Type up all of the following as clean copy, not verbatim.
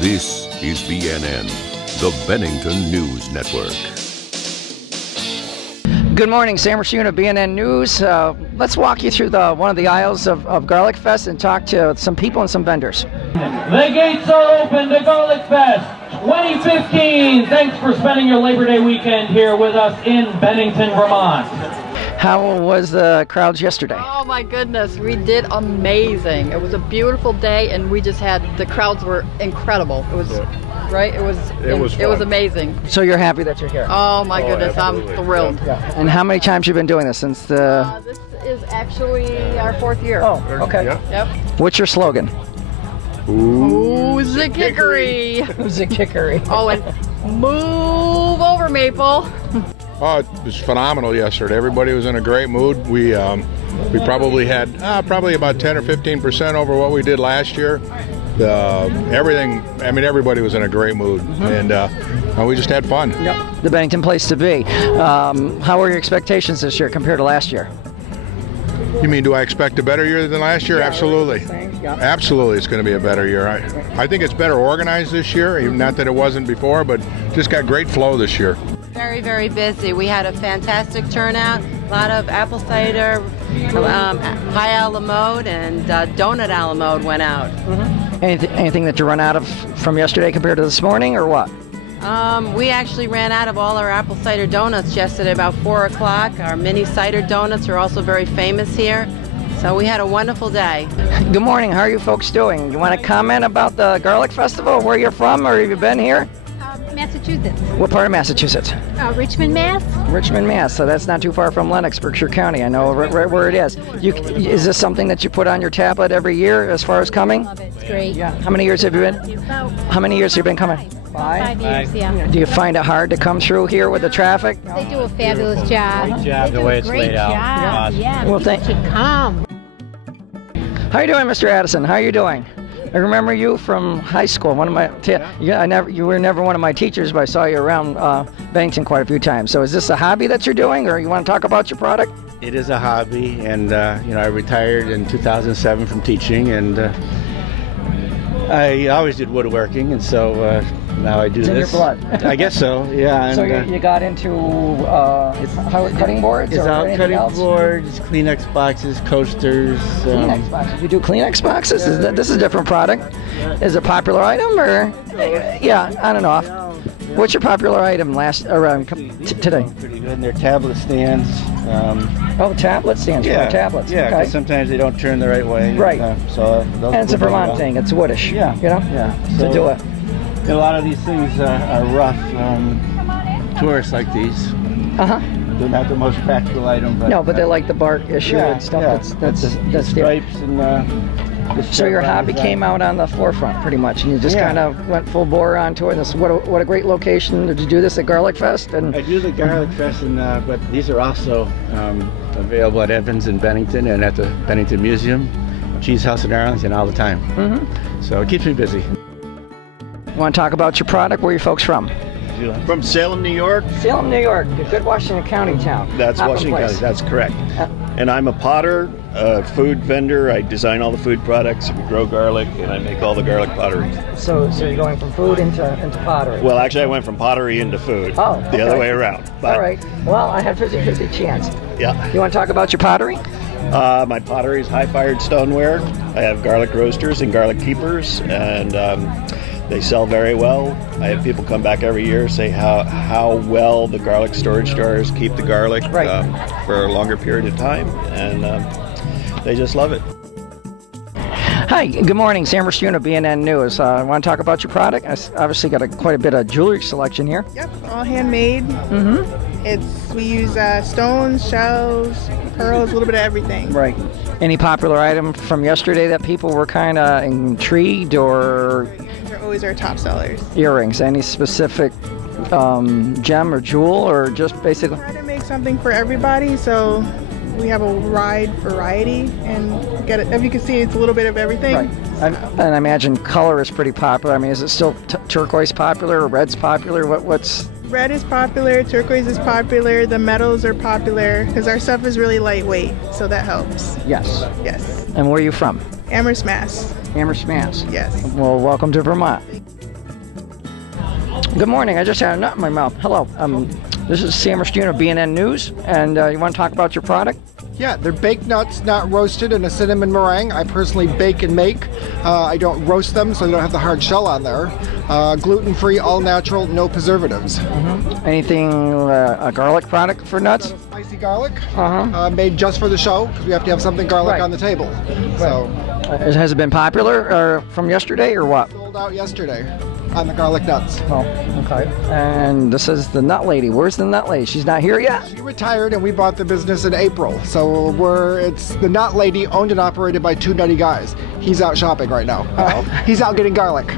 This is BNN, the Bennington News Network. Good morning, Sam Restino, BNN News. Let's walk you through one of the aisles of GarlicFest and talk to some people and some vendors. The gates are open to GarlicFest 2015. Thanks for spending your Labor Day weekend here with us in Bennington, Vermont. How was the crowds yesterday? Oh my goodness, we did amazing. It was a beautiful day, and we just had, the crowds were incredible. It was, right? It was amazing. So you're happy that you're here? Oh my goodness, absolutely. I'm thrilled. Yeah. And how many times have you been doing this since the... This is actually our 4th year. Oh, okay. Yep. What's your slogan? Ooh, Zig-hickory. Zig-hickory. Oh, and move over, Maple. Oh, it was phenomenal yesterday. Everybody was in a great mood. We probably had probably about 10 or 15% over what we did last year. Everything. I mean, everybody was in a great mood, and we just had fun. Yep. The Bennington place to be. How are your expectations this year compared to last year? You mean, do I expect a better year than last year? Absolutely. Absolutely, it's going to be a better year. I think it's better organized this year, even not that it wasn't before, but just got great flow this year. Very, very busy. We had a fantastic turnout, a lot of apple cider, pie a la mode, and donut a la mode went out. Anything that you run out of from yesterday compared to this morning, or what? We actually ran out of all our apple cider donuts yesterday about 4 o'clock. Our mini cider donuts are also very famous here. So we had a wonderful day. Good morning. How are you folks doing? You want to comment about the Garlic Festival, where you're from, or have you been here? Massachusetts. What part of Massachusetts? Richmond, Mass. Richmond, Mass. So that's not too far from Lenox, Berkshire County. I know right where it is. Is this something that you put on your tablet every year as far as coming? Love it. It's great. Yeah. How many years have you been? How many years have you been coming? 5 years, yeah. Do you find it hard to come through here with the traffic? They do a fabulous job. Great job the way it's laid out. Awesome. Yeah. Well, People should come. How are you doing, Mr. Addison? How are you doing? I remember you from high school. One of my, you were never one of my teachers, but I saw you around Bennington quite a few times. So is this a hobby that you're doing, or you want to talk about your product? It is a hobby, and I retired in 2007 from teaching, and I always did woodworking, and so now I do it's this. In your blood. I guess so, yeah. So you got into cutting boards? It's or out anything cutting else? boards, Kleenex boxes, coasters. Kleenex boxes. You do Kleenex boxes? This is a different product. Is it a popular item, or? Yeah, on and off. What's your popular item today? Pretty good. And they're tablet stands. Tablet stands for tablets. Yeah, because okay. Sometimes they don't turn the right way. Right. And it's a Vermont thing. It's woodish. Yeah. You know? Yeah. To do it. A lot of these things are rough. Tourists like these. They're not the most practical item, but no, but they like the bark issue and stuff. Yeah. That's stripes and. So your hobby came out on the forefront, pretty much, and you just kind of went full bore onto it. And what a great location. Did you do this at GarlicFest? And I do the GarlicFest, but these are also available at Evans in Bennington and at the Bennington Museum, Cheese House in Arlington all the time. So it keeps me busy. You want to talk about your product? Where are you folks from? From Salem, New York. Salem, New York, a good Washington County town. That's Washington County, that's correct. And I'm a potter, a food vendor. I design all the food products, we grow garlic, and I make all the garlic pottery. So you're going from food into pottery? Well, actually, I went from pottery into food. Oh, The other way around. But, all right. Well, I have 50-50 chance. Yeah. You want to talk about your pottery? My pottery is high-fired stoneware. I have garlic roasters and garlic keepers, and they sell very well. I have people come back every year say how well the garlic storage jars keep the garlic for a longer period of time, and they just love it. Hi, good morning. Sam Restino, BNN News. I want to talk about your product. I obviously got quite a bit of jewelry selection here. Yep, all handmade. We use stones, shells, pearls, a little bit of everything. Right. Any popular item from yesterday that people were kind of intrigued, or? They're always our top sellers. Earrings. Any specific gem or jewel, or just basically? We try to make something for everybody, so we have a wide variety, and as you can see, it's a little bit of everything. Right. And I imagine color is pretty popular. I mean, is it still turquoise popular, or red's popular? What's? Red is popular, turquoise is popular, the metals are popular, because our stuff is really lightweight, so that helps. Yes. Yes. And where are you from? Amherst, Mass. Amherst, Mass. Yes. Well, welcome to Vermont. Good morning. I just had a nut in my mouth. Hello. This is Sam Restino of BNN News, and you want to talk about your product? Yeah, they're baked nuts, not roasted, in a cinnamon meringue. I personally bake and make. I don't roast them, so they don't have the hard shell on there. Gluten-free, all-natural, no preservatives. Anything, a garlic product for nuts? Spicy garlic, made just for the show, because we have to have something garlic on the table. So, has it been popular from yesterday, or what? Sold out yesterday on the garlic nuts. Oh, okay. And this is the Nut Lady. Where's the Nut Lady? She's not here yet? She retired, and we bought the business in April. So it's the Nut Lady, owned and operated by two nutty guys. He's out shopping right now. He's out getting garlic.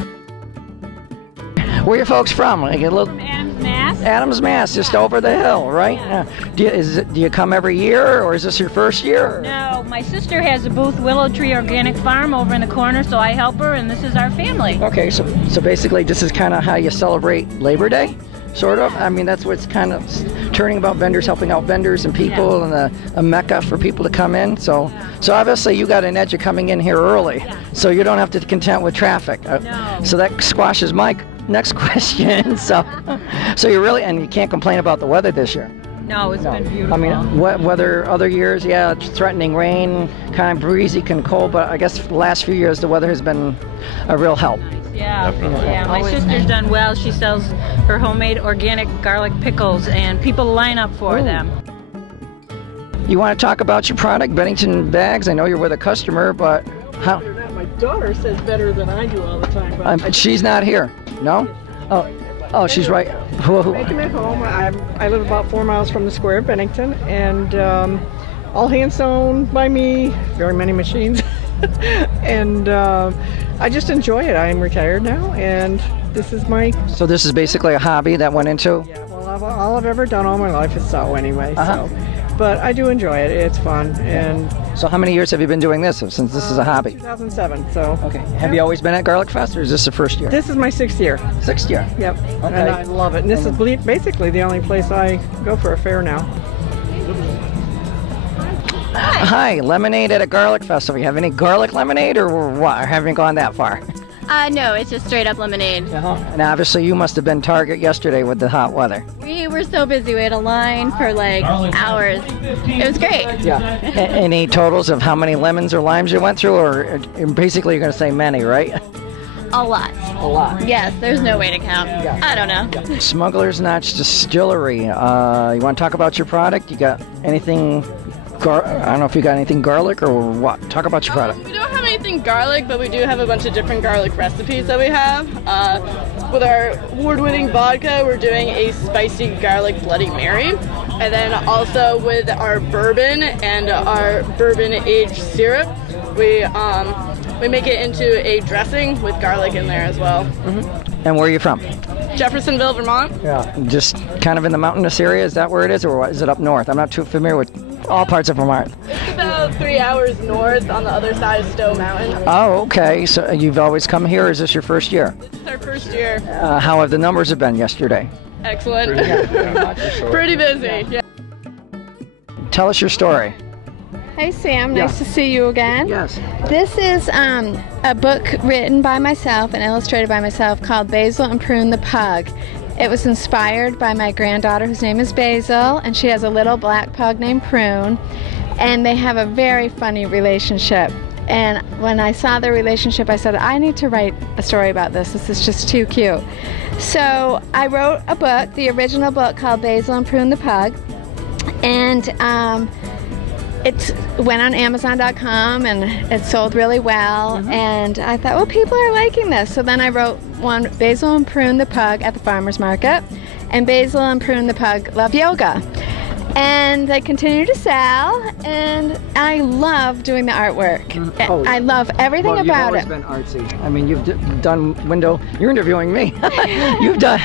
Where are you folks from? Like a little... Adams, Mass. Adams, Mass, just over the hill, right? Yeah. Do you come every year, or is this your first year? No, my sister has a booth, Willow Tree Organic Farm, over in the corner, so I help her, and this is our family. Okay, so basically this is kind of how you celebrate Labor Day, sort of? I mean, that's what's kind of turning about vendors, helping out vendors and people, and a mecca for people to come in. So obviously you got an edge of coming in here early, so you don't have to contend with traffic. No. So that squashes my next question. So you really, and you can't complain about the weather this year. No, it's been beautiful. I mean, weather other years, yeah, it's threatening rain, kind of breezy, kind of cold, but I guess the last few years the weather has been a real help. Yeah, my sister's done well. She sells her homemade organic garlic pickles, and people line up for them. You want to talk about your product, Bennington bags? I know you're with a customer, but how? My daughter says better than I do all the time. But she's not here. No? Oh, she's right. Make them at home. I live about 4 miles from the square of Bennington, and all hand sewn by me. Very many machines, and I just enjoy it. I'm retired now, and this is my. So this is basically a hobby that went into. Yeah. Well, all I've ever done all my life is sew anyway. So, but I do enjoy it. It's fun. And so how many years have you been doing this since this is a hobby? 2007. So okay. Have you always been at GarlicFest, or is this the first year? This is my 6th year. 6th year. Yep. Okay. And I love it. And this is basically the only place I go for a fair now. Hi, lemonade at a Garlic Festival. You have any garlic lemonade, or what? Or haven't gone that far? No, it's just straight up lemonade. And obviously you must have been Target yesterday with the hot weather. We were so busy. We had a line for like hours. It was great. Yeah. Any totals of how many lemons or limes you went through, or basically you're going to say many, right? A lot. A lot. Yes, there's no way to count. Yeah. I don't know. Smuggler's Notch Distillery. You want to talk about your product? You got anything? I don't know if you got anything garlic or what. Talk about your product. We don't have anything garlic, but we do have a bunch of different garlic recipes that we have. With our award-winning vodka, we're doing a spicy garlic Bloody Mary. And then also with our bourbon and our bourbon-aged syrup, we make it into a dressing with garlic in there as well. And where are you from? Jeffersonville, Vermont. Yeah. Just kind of in the mountainous area? Is that where it is, or is it up north? I'm not too familiar with all parts of Vermont. It's about 3 hours north on the other side of Stowe Mountain. Oh, okay. So you've always come here, or is this your first year? This is our first year. How have the numbers been yesterday? Excellent. Pretty busy. Yeah. Tell us your story. Hey Sam, nice to see you again. Yes. This is a book written by myself and illustrated by myself called Basil and Prune the Pug. It was inspired by my granddaughter, whose name is Basil, and she has a little black pug named Prune, and they have a very funny relationship. And when I saw their relationship, I said, I need to write a story about this. This is just too cute. So I wrote a book, the original book called Basil and Prune the Pug, and it went on Amazon.com and it sold really well. And I thought, well, people are liking this. So then I wrote one, Basil and Prune the Pug at the farmer's market, and Basil and Prune the Pug love yoga. And they continue to sell, and I love doing the artwork. I love everything about it. You've always been artsy. I mean, you've done window. You're interviewing me. You've done.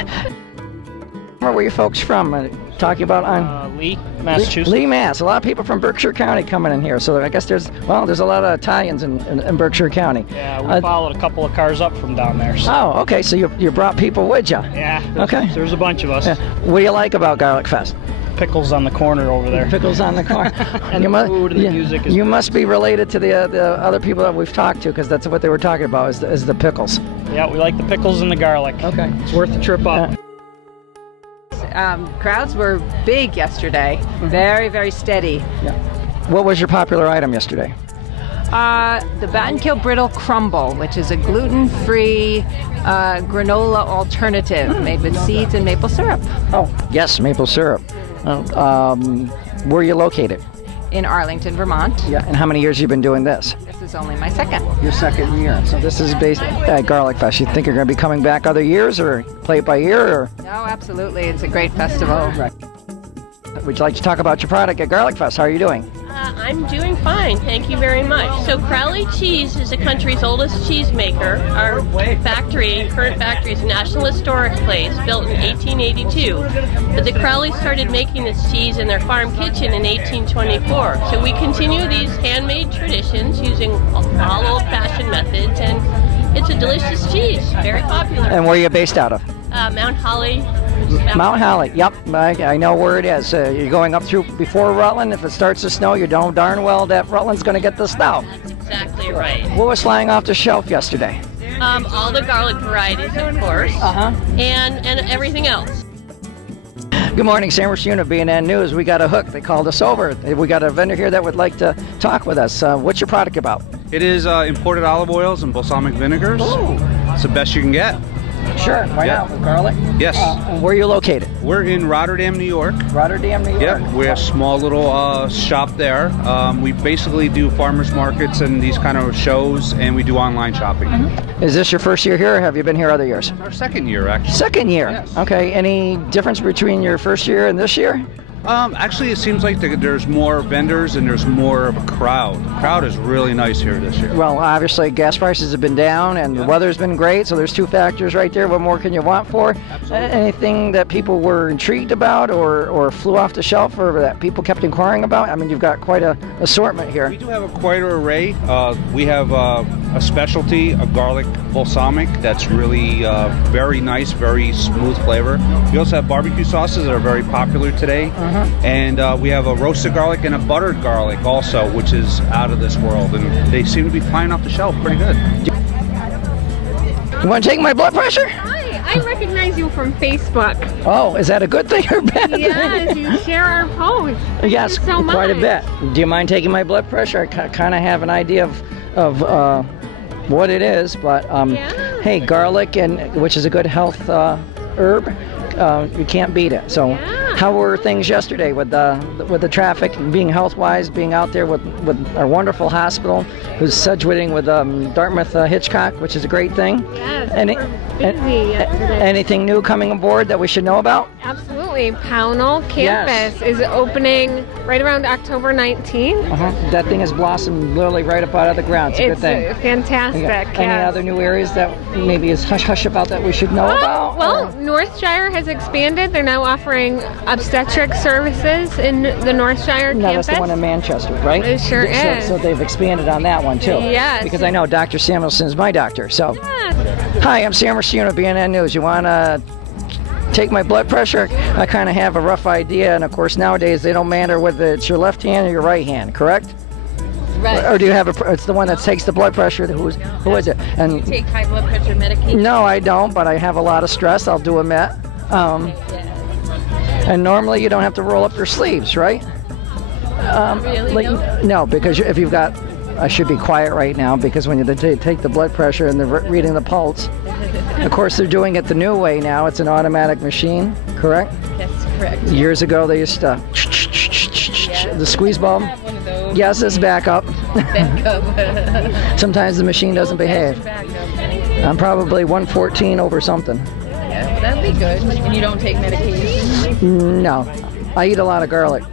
Where were you folks from? Talking about Lee, Massachusetts. Lee, Mass. A lot of people from Berkshire County coming in here. So I guess there's a lot of Italians in Berkshire County. Yeah, we followed a couple of cars up from down there. So. Oh, okay. So you brought people with you. Yeah. Okay. There's a bunch of us. Yeah. What do you like about GarlicFest? pickles on the corner over there. Pickles on the corner. And the food and the music is You must be related to the other people that we've talked to, because that's what they were talking about, is the pickles. Yeah, we like the pickles and the garlic. Okay. It's worth the trip up. Crowds were big yesterday. Very, very steady. Yeah. What was your popular item yesterday? The Battenkill Brittle Crumble, which is a gluten-free granola alternative made with seeds and maple syrup. Oh, yes, maple syrup. Where are you located? In Arlington, Vermont. Yeah. And how many years have you been doing this? This is only my second. Your second year. So this is based at GarlicFest. You think you're going to be coming back other years, or play it by ear? Or? No, absolutely. It's a great festival. Right. Would you like to talk about your product at GarlicFest? How are you doing? I'm doing fine, thank you very much. So Crowley Cheese is the country's oldest cheese maker. Our factory, current factory, is a National Historic Place built in 1882. But the Crowleys started making this cheese in their farm kitchen in 1824. So we continue these handmade traditions using all old-fashioned methods, and it's a delicious cheese, very popular. And where are you based out of? Mount Holly. Mount Holly, yep, I know where it is. You're going up through before Rutland. If it starts to snow, you know darn well that Rutland's going to get the snow. That's exactly right. What was flying off the shelf yesterday? All the garlic varieties, of course, and everything else. Good morning, Sam Restino, BNN News. We got a hook. They called us over. We got a vendor here that would like to talk with us. What's your product about? It is imported olive oils and balsamic vinegars. Ooh. It's the best you can get. Sure, why not? With garlic? Yes. Where are you located? We're in Rotterdam, New York. Rotterdam, New York? Yep, we're a small little shop there. We basically do farmers markets and these kind of shows, and we do online shopping. Is this your first year here, or have you been here other years? Our second year, actually. Second year? Yes. Okay, any difference between your first year and this year? Actually, it seems like there's more vendors and there's more of a crowd. The crowd is really nice here this year. Well, obviously, gas prices have been down and the weather's been great, so there's two factors right there. What more can you want for? Anything that people were intrigued about or flew off the shelf or that people kept inquiring about? I mean, you've got quite an assortment here. We do have quite an array. We have a specialty, a garlic balsamic that's really very nice, very smooth flavor. We also have barbecue sauces that are very popular today. And we have a roasted garlic and a buttered garlic also, which is out of this world. And they seem to be flying off the shelf pretty good. You want to take my blood pressure? Hi, I recognize you from Facebook. Oh, is that a good thing or bad thing? Yes, you share our posts. Yes, so quite a much. bit. Do you mind taking my blood pressure? I kind of have an idea of what it is, but hey, garlic, which is a good health herb, you can't beat it. So how were things yesterday with the traffic, being health-wise, being out there with our wonderful hospital, who's sedgwitting with Dartmouth Hitchcock, which is a great thing? Yes, busy yesterday. Anything new coming aboard that we should know about? Absolutely. Pownell campus is opening right around October 19th. That thing has blossomed literally right up out of the ground. It's a good thing. Fantastic. Any other new areas that maybe is hush-hush about that we should know about? Well, Northshire has expanded. They're now offering obstetric services in the Northshire campus. That's the one in Manchester, right? It sure is. So they've expanded on that one, too. Yes. Because I know Dr. Samuelson's my doctor, so. Hi, I'm Sam Restino, BNN News. You want to take my blood pressure? I kind of have a rough idea, and of course nowadays they don't matter whether it's your left hand or your right hand, correct? Right. Or do you have it's the one that takes the blood pressure? Who is it? And Do you take high blood pressure medication? no, I don't, but I have a lot of stress. I'll do a met. And normally you don't have to roll up your sleeves, right? Really? No, because if you've got, I should be quiet right now because when they take the blood pressure and they're reading the pulse, of course they're doing it the new way now. It's an automatic machine, correct? That's correct. Years ago they used to the squeeze bulb. Yes, it's backup. Sometimes the machine doesn't behave. I'm probably 114 over something. Yeah, well, that'd be good. And you don't take medication? No, I eat a lot of garlic.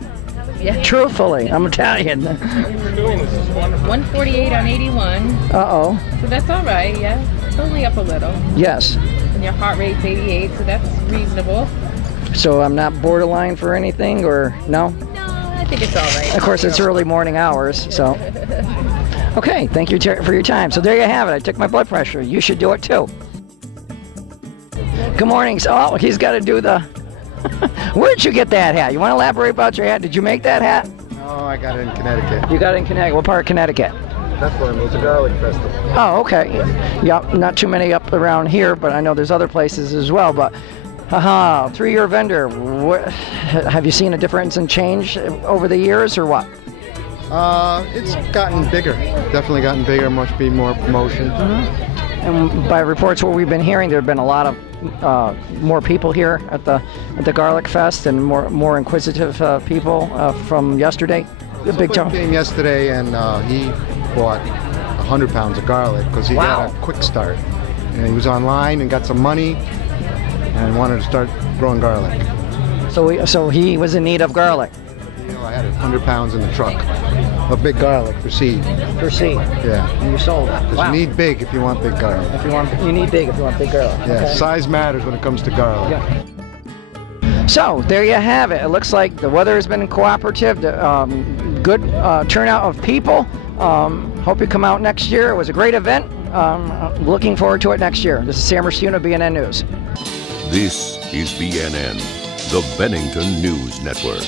Yeah. Truthfully, I'm Italian. 148 on 81. Uh-oh. So that's all right, yeah. It's only up a little. Yes. And your heart rate's 88, so that's reasonable. So I'm not borderline for anything, or no? No, I think it's all right. Of course, it's early morning hours, so. Okay, thank you for your time. So there you have it. I took my blood pressure. You should do it too. Good morning. Oh, he's got to do the Where'd you get that hat? You want to elaborate about your hat? Did you make that hat? Oh, I got it in Connecticut. You got it in Connecticut. What part of Connecticut? Bethlehem. It was a garlic festival. Oh, okay. Yep, not too many up around here, but I know there's other places as well. But, haha, 3-year vendor. Have you seen a difference in change over the years, or what? It's gotten bigger. Definitely gotten bigger. Much be more promotion. And by reports what we've been hearing, there have been a lot of more people here at the GarlicFest, and more inquisitive people from yesterday. The big jump came yesterday, and he bought 100 pounds of garlic because he got a quick start, and he was online and got some money and wanted to start growing garlic. So he was in need of garlic. You know, I had 100 pounds in the truck of big garlic for seed. For seed. Yeah. And you sold it. Because you need big if you want big garlic. You need big if you want big garlic. Yeah. Okay. Size matters when it comes to garlic. Yeah. So there you have it. It looks like the weather has been cooperative. Good turnout of people. Hope you come out next year. It was a great event. Looking forward to it next year. This is Sam Restino, BNN News. This is BNN, the Bennington News Network.